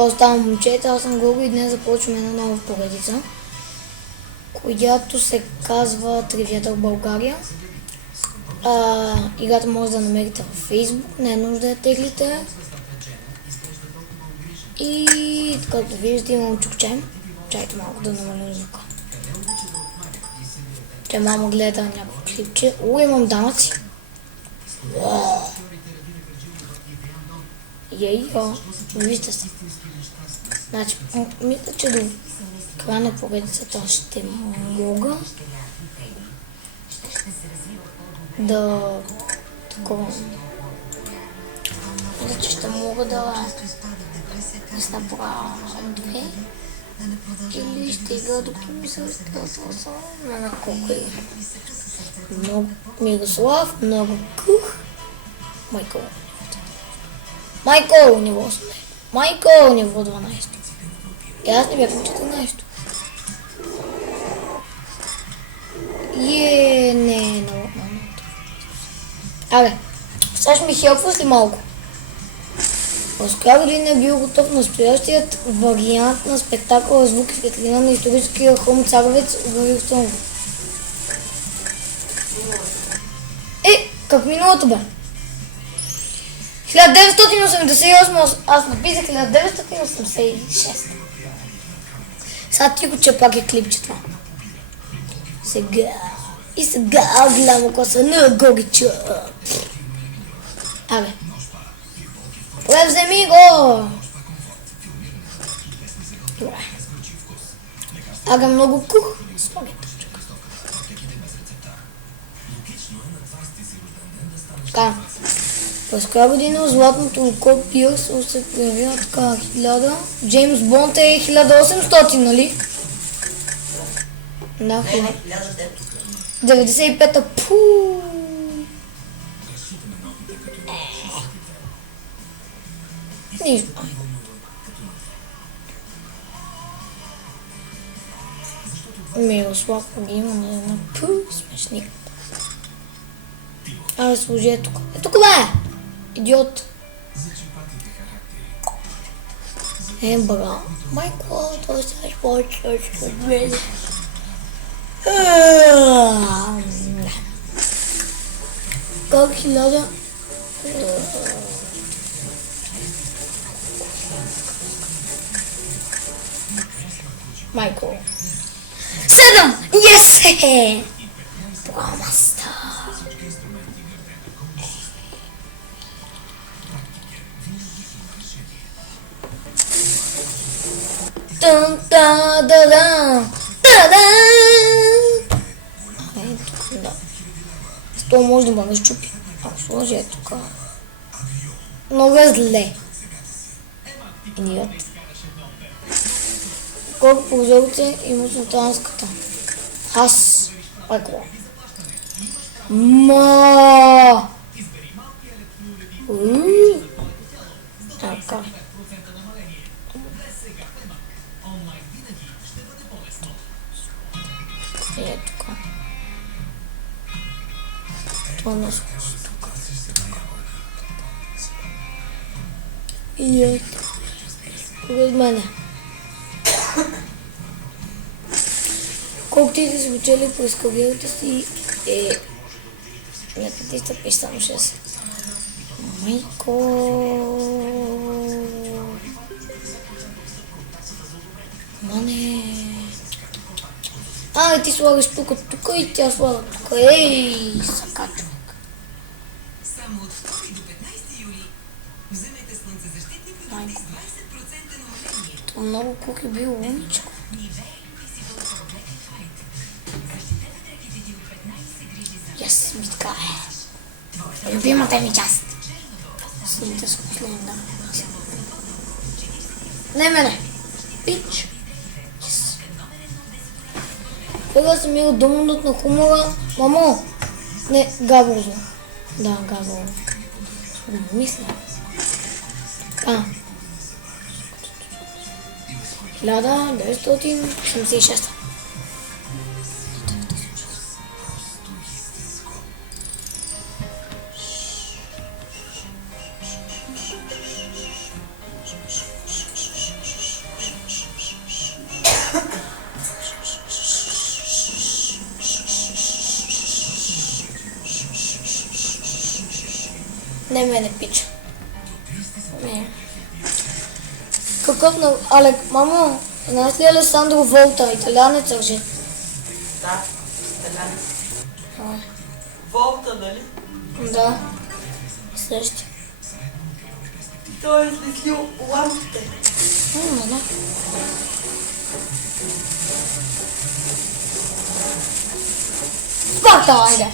Какво става, момчета? Аз съм Гого и днес започваме една нова поредица, която се казва Тривията в България. Играта може да намерите във Facebook, не е нужда да теглите. И както виждате имам чукче. Чайте малко да намалим звука. Че мама гледа някакво клипче. Имам данъци. Йо, вижте се. Значи, мисля, че до края на поредицата ще мога да такова. Мисля, че ще мога да направя две или ще игра докато ми се разказва на колко е. Много Мирослав, много кух. Майкъл ниво 8. Майкъл ниво 12. И аз не бях на 14. Не, много. Абе, сега ще ми хелпва ли малко? През коя година е бил готов настоящият вариант на спектакъла Звук и светлина на историческия хром Царовец в Стонго? Как миналото бе? 1988, аз написах 1986. Сега тихо, че пак е клипче това. Сега гледам коса на Гогича. Абе. Вземи го! Добре. Ага, много кух. Така. През коя година златното око Пирс се появява така 1000? Джеймс Бонд е 1800, нали? Да, 95-та. Нищо. Мирослав Погима на смешник. Абе, служи е тук. Тук бе! Идиот. Бра. Майко, той ще почва от мен. Как 1000? Майко. 7! Yes! Промаста. То може да бъде щупи. Ако сложи е тук. Много е зле. Идиот. Колко прозорци има султанската? Аз. Майко. Така. Е, тук. Това не сложи тук. И е. Поред мене. Колко ти си учили през кариерата си е... Не 300, само 6. Майко... Мане... Ти слагаш тук и тя слага тук. Сака човек. Само от 2 до 15 юли вземете слънцезащитни продукти с 20% намаление. Това много кух е бил умничко. Yes, митка е. Любимата ми част. Силите са последни, да. Не мене. Пич. Сега съм мил домът на хумора. Мамо! Не, Габорзо. Да, Габорзо. Мисля. 1986. Не мене пича. Не. Какъв на... Мамо, знаеш ли Алесандро Волта, италянец ръже? Да, италянец. Волта, нали? Да. Същия. Той е измислил лампите. Не знам. Спарта, айде!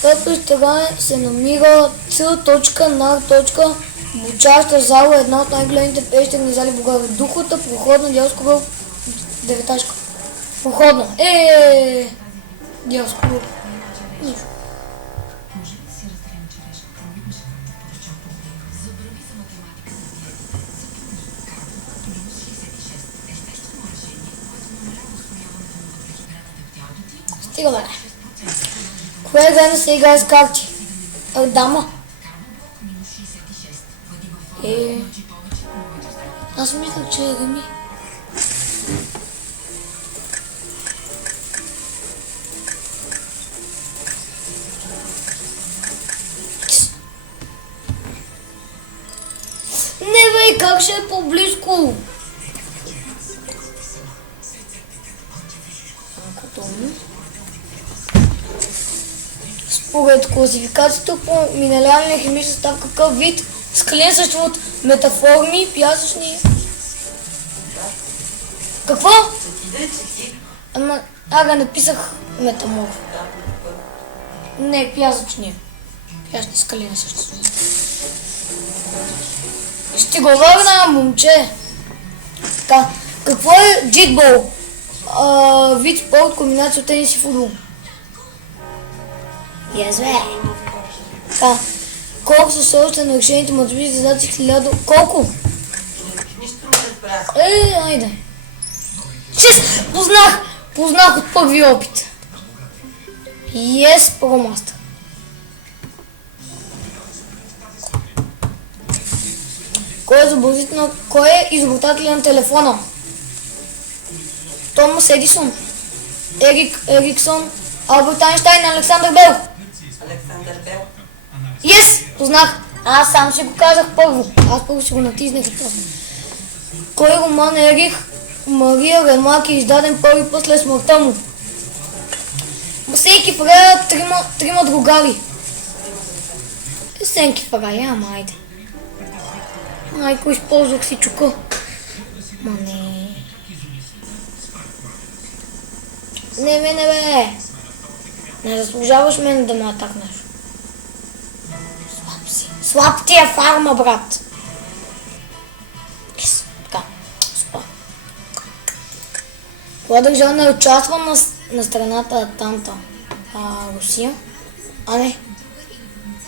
Което сега се намира C.NAR. Обучаваща зала, една от най-големите пещерни зали в България. Духота, проходна, дялско бъл, деветачка. Проходна. Дялско бъл. Нищо. Стига, бе. Кое време се играе с карти? Дама. Аз мисля, че е Реми. Не бе, как ще е по-близко? Според класификацията по минералния химичен състав, какъв вид скален съществуват метаформи, пясъчни... Какво? Ага, написах метаморф. Не, пясъчни. Пясъчни скалени съществуват. Ще го върна, момче. Така, какво е джитбол? Вид спорт, комбинация от тенис и футбол. Язве. Така, колко са сложите на решените математически задачи 1000... Колко? Нищо не разбрах. Айде. Познах от първи опит. Промастър. Кой е изобретателят на телефона? Томас Едисон, Ериксон, Алберт Айнщайн, Александър Бел. Александър Бел. Познах. Аз сам си го казах първо. Аз първо си го натиснах и после. Кой роман Ерих Мария Ремарк е издаден първи път след смъртта му? Сенки Фрая, трима другари. Сенки Фрая, ама айде. Майко, използвах си чука. Ма не. Не, бе. Не заслужаваш мен да ме атакнеш. Слаб ти е фарма, брат. Така, супер. Коя държава не участва на страната Атанта? Русия? Не.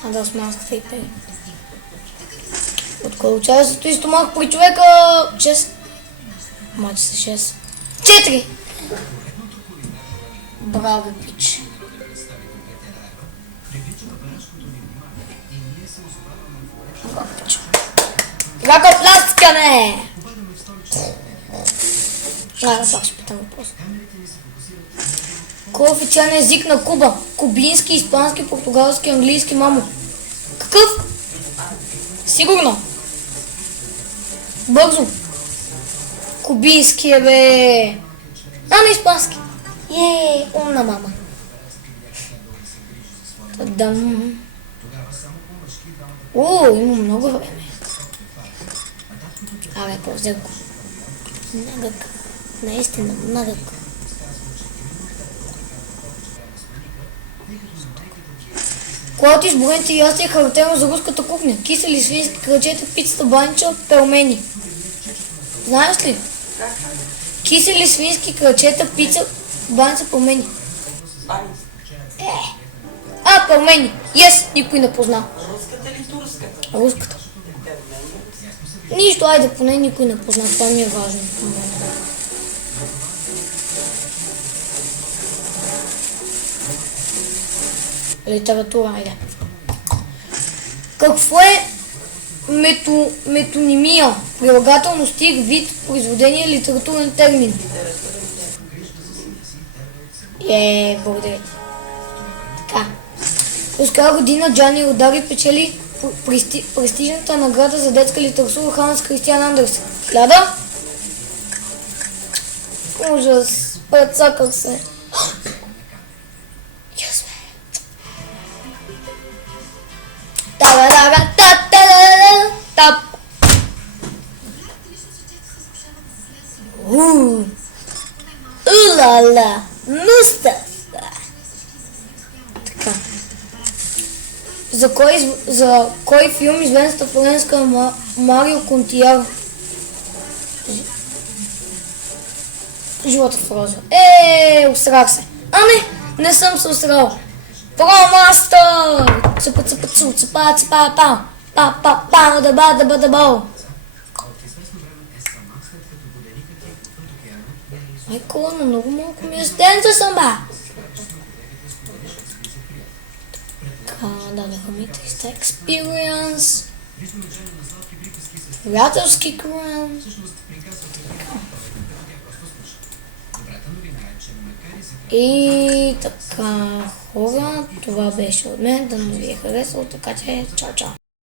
Да, Османската империя. От колко часа стои стомах при човека? 6. Мачи са 6. 4! Браво, пич. Ръкопляскане! Пак ще питам въпрос. Кой е официален език на Куба? Кубински, испански, португалски, английски, мамо. Какъв? Сигурно. Бързо. Кубински е, бе. Не испански. Умна мама. Тадам. Има много време. По-взех го. Нагък. Наистина, нагък. Кой от изборените ястия е характерно за руската кухня? Кисели свински крачета, пицата, банича, пелмени. Знаеш ли? Кисели свински крачета, пица, баница, пелмени. Пелмени. Никой не позна. Руската или турската? Руската. Нищо, айде, поне никой не позна. Това ми е важно. Литература, айде. Какво е метонимия? Прилагателно стих, вид, произведение, литературен термин. Благодаря. Така. През коя година Джани Родари печели престижната награда за детска литература Ханс Кристиан Андерсен? 1000? Ужас, прецаках се. Тап. Улала, Мустафа. Така. За кой филм известната френска Марио Контияр? Живота в роза. Усрах се. А не съм се усрал. Промастър! Цъпа цъпа цу, цъпа цъпа пау. Па да ба бау. Майко, на много малко ми е стенца съм, ба! Така, дадаха ми 300 experience. Приятелски крън. И така, хора, това беше от мен, да не ви е харесало, така че чао.